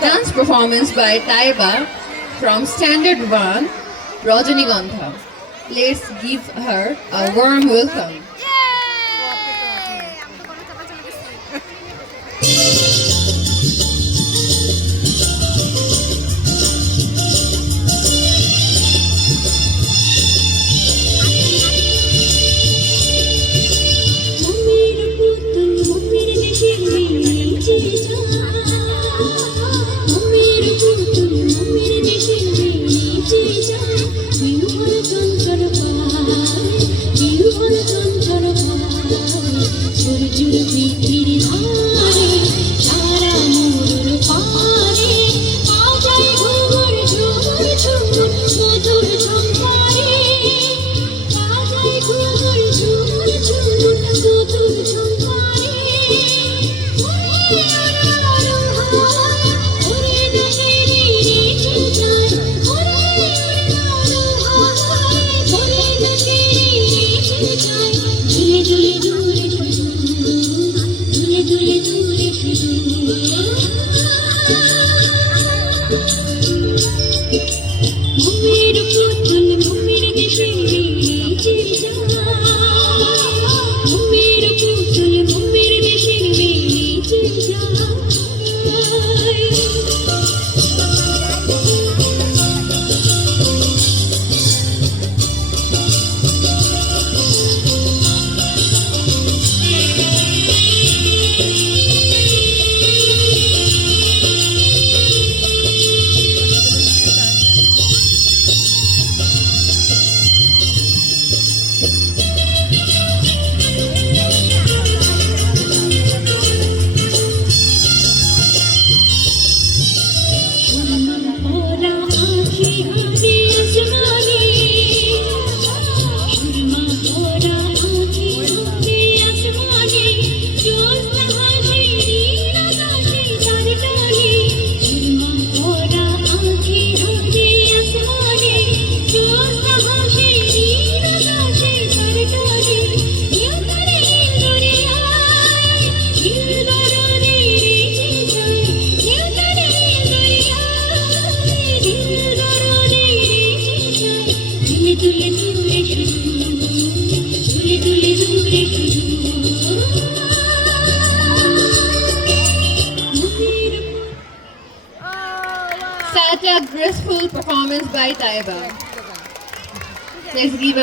dance performance by Taiba from Standard 1, Rajani Gandha. Let's give her a warm welcome. do do do do do Such a graceful performance by Taiba. Let's give a